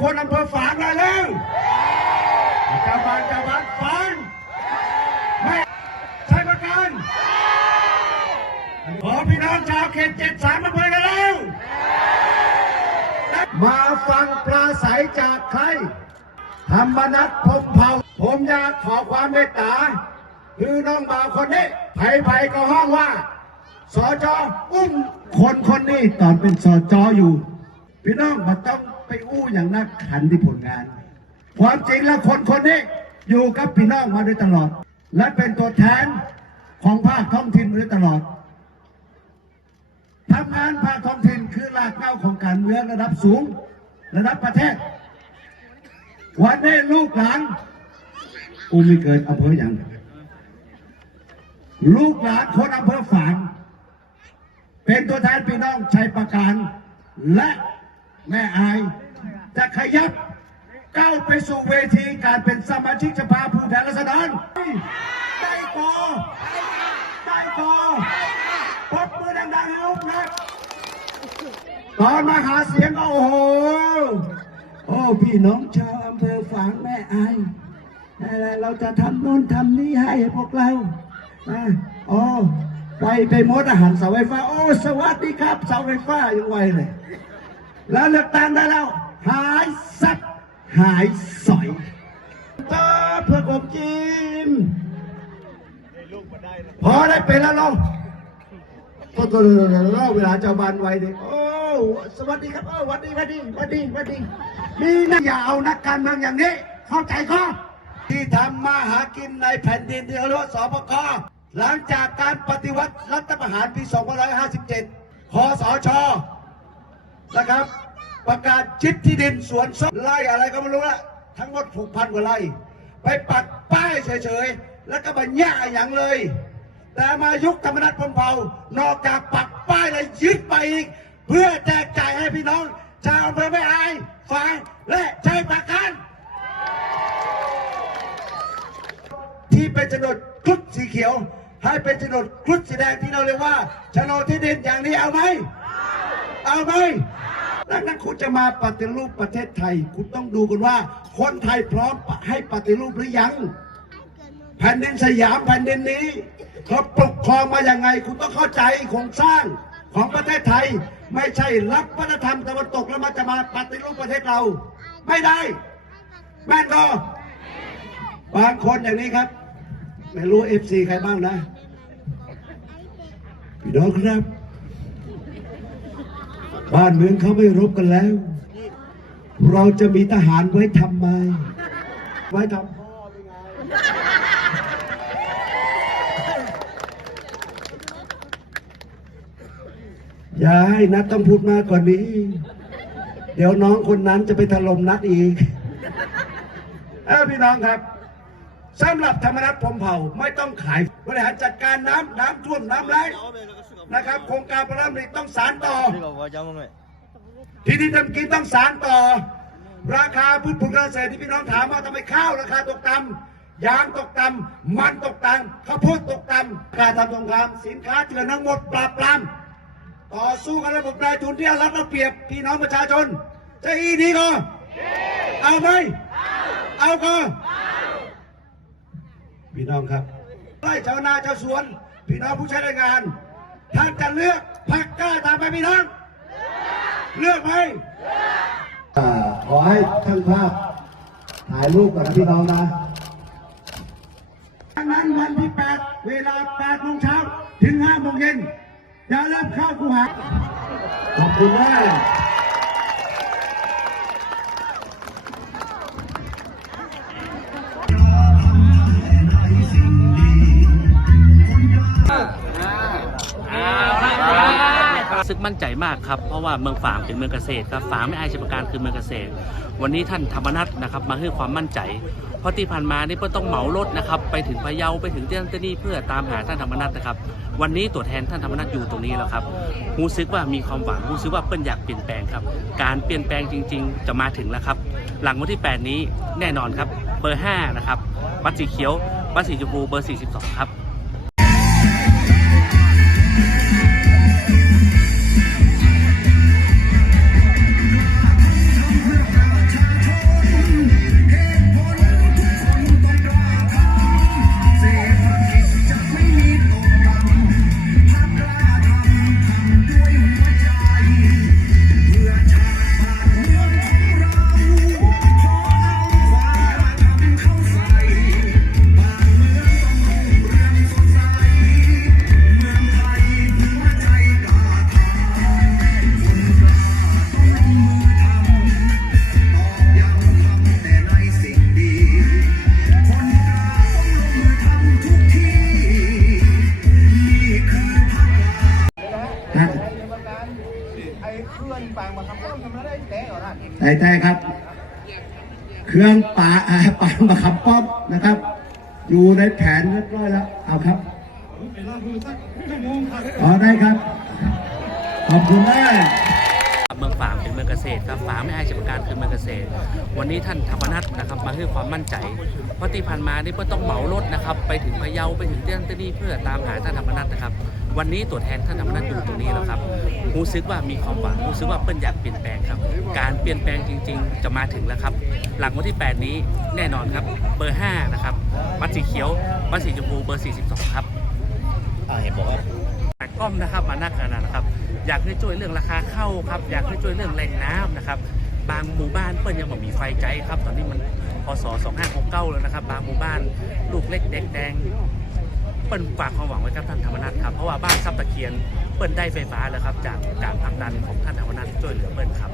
คนอำเภอฝางละลึงชาวบ้านชาวบ้านฝางไม่ใช่ประกันขอพี่น้องชาวเขตเจ็ดสามอำเภอละลึงมาฟังปราศัยจากใคร ธรรมนัตพมเผาผมอยากขอความเมตตา คือน้องบ่าวคนนี้ไผ่ไผ่ก็ห้องว่าสอจออุ้มคนคนนี้ตอนเป็นสอจออยู่ พี่น้องมานต้อง ไปอู้อย่างนักขันที่ผลงาน ความจริงแล้วคนคนนี้อยู่กับพี่น้องมาโดยตลอด และเป็นตัวแทนของภาคท้องถิ่นมาโดยตลอดทำงานภาคท้องถิ่นคือรากเหง้าของการเมืองระดับสูง ระดับประเทศ วันนี้ลูกหลานกูไม่เกิดอำเภออย่างลูกหลานคนอำเภอฝางเป็นตัวแทนพี่น้องชัยประการและ แม่อาย จะขยับก้าวไปสู่เวทีการเป็นสมาชิกสภาผู้แทนราษฎรได้ก่อได้ก่อปบมือดังๆให้ลูกนะตอนมาหาเสียงก็โอ้โห โอ้พี่น้องชาวอำเภอฝางแม่อายอะไรเราจะทำโน่นทำนี่ให้พวกเราอะโอ้ไปไปมดอาหารเสาไฟฟ้า โอ้ สวัสดีครับเสาไฟฟ้ายังไวเลย แล้วเลือกตั้งได้แล้ว หายสับหายสอยเตอเพื่อกบจิมพอได้เป็นแล้วเนาะก็ตัวเล่าเวลาเจ้าบ้านไวเลยโอ้สวัสดีครับเออสวัสดีสวัสดีสวัสดีสวัสดีนี่นะอย่าเอานักการเมืองอย่างนี้ เข้าใจก็ที่ทำมาหากินในแผ่นดินที่เรียกว่าสปกหลังจากการปฏิวัติรัฐประหารปี 2557คสช นะครับ ประกาศชิดที่ดินสวนส้มไร่อะไรก็ไม่รู้ละทั้งหมดหกพันกว่าไร่ไปปักป้ายเฉยๆ แล้วก็มาแย่อย่างเลย แต่มายุคธรรมนัฐพมเผานอกจากปักป้ายแล้วยึดไปอีก เพื่อแจกจ่ายให้พี่น้อง ชาวอำเภอแม่อายฝางและใชัยปราการที่เป็นโฉนดครุฑสีเขียว ให้เป็นโฉนดครุฑสีแดงที่เราเรียกว่าโฉนดที่ดินอย่างนี้เอาไหม เอาไหม แล้วถ้าคุณจะมาปฏิรูปประเทศไทย คุณต้องดูกันว่า คนไทยพร้อมให้ปฏิรูปหรือยัง แผ่นดินสยามแผ่นดินนี้เขาปกครองมาอย่างไง คุณต้องเข้าใจโครงสร้างของประเทศไทย ไม่ใช่รับวัฒนธรรมตะวันตกแล้วมันจะมาปฏิรูปประเทศเรา ไม่ได้แม่นก็บางคนอย่างนี้ครับ ไม่รู้เอฟซีใครบ้างนะพี่น้องครับ บ้านเมืองเขาไม่รบกันแล้ว เราจะมีทหารไว้ทำไม ไว้ทำพ่อไงอย่าให้นัดต้องพูดมากกว่านี้ เดี๋ยวน้องคนนั้นจะไปถล่มนัดอีก เออพี่น้องครับสำหรับธรรมนัฐพรมเผ่าไม่ต้องขายบริหารจัดการน้ำน้ำท่วมน้ำไหล นะครับ โครงการพระรามนี้ต้องสารต่อ ที่ดินทำกินต้องสารต่อ ราคาพืชผลการเกษตรที่พี่น้องถามว่าทำไมข้าวราคาตกต่ำยางตกต่ำมันตกต่ำข้าวโพดตกต่ำการทำสงครามสินค้าเถื่อนทั้งหมดปราบปรามต่อสู้กับระบบนายทุนที่เอารัดเอาเปรียบพี่น้องประชาชนจะอีดีก็เอาไหมเอาก็พี่น้องครับไร่ชาวนาชาวสวน พี่น้องผู้ใช้แรงงาน ท่านจะเลือกพรรคกล้าทำไหมพี่น้องเลือกไหมอ่าขอให้ท่านภาพถ่ายรูปกับพี่น้องนะดังนั้นวันที่ 8 เวลา8โมงเช้าถึง5โมงเย็นอย่าลืมเข้าคูหาขอบคุณมาก รู้สึกมั่นใจมากครับ เพราะว่าเมืองฝางเป็นเมืองเกษตรครับ ฝางไม่อายชัยประการคือเมืองเกษตร วันนี้ท่านธรรมนัฐนะครับมาให้ความมั่นใจ เพราะที่ผ่านมานี่เพื่อต้องเหมารถนะครับไปถึงพะเยาไปถึงเตี้ยนเตนี่เพื่อตามหาท่านธรรมนัฐนะครับ วันนี้ตัวแทนท่านธรรมนัฐอยู่ตรงนี้แล้วครับรู้สึกว่ามีความหวังรู้สึกว่าเปิ้ลอยากเปลี่ยนแปลงครับ การเปลี่ยนแปลงจริง ๆ จะมาถึงแล้วครับ หลังวันที่ 8 นี้แน่นอนครับ เบอร์5นะครับบัตสีเขียวบัตสีชมพูเบอร์ 42 ครับ ใจใจครับ เครื่องป่าป่ามาขับป้อมนะครับ อยู่ในแผนเรียบร้อยแล้ว เอาครับอ๋อได้ครับ ขอบคุณมากเมืองฝางเป็นเมืองเกษตรครับฝางไม่อายราชการคือเมืองเกษตร วันนี้ท่านธรรมนัฐนะครับมาให้ความมั่นใจเพราะที่ผ่านมานี่เพื่อต้องเหมารถนะครับ ไปถึงพะเยาไปถึงเตี้ยนเตี้ยนี่เพื่อตามหาท่านธรรมนัฐนะครับ วันนี้ตัวแทนท่านธรรมนัฐอยู่ตรงนี้แล้วครับรู้สึกว่ามีความหวังรู้สึกว่าเปิ้ลอยากเปลี่ยนแปลงครับ การเปลี่ยนแปลงจริง ๆ จะมาถึงแล้วครับ หลังวันที่ 8 นี้แน่นอนครับเบอร์ 5 นะครับบัตรสีเขียวบัตรสีชมพูเบอร์ 42 ครับอ่าเห็นบอกว่าแต่ก้อมนะครับมานักขนาดนะครับ อยากให้ช่วยเรื่องราคาเข้าครับ อยากให้ช่วยเรื่องแหล่งน้ำนะครับ บางหมู่บ้านเปิ้ลยังบอกมีไฟใจครับ ตอนนี้มันพศ2569แล้วนะครับ บางหมู่บ้านลูกเล็กเด็กแดง เปิ้ลฝากความหวังไว้กับท่านธรรมนัฐครับ เพราะว่าบ้านซับตะเคียนเปิ้ลได้ไฟฟ้าแล้วครับ จากการผลักดันของท่านธรรมนัฐช่วยเหลือเปิ้ลครับ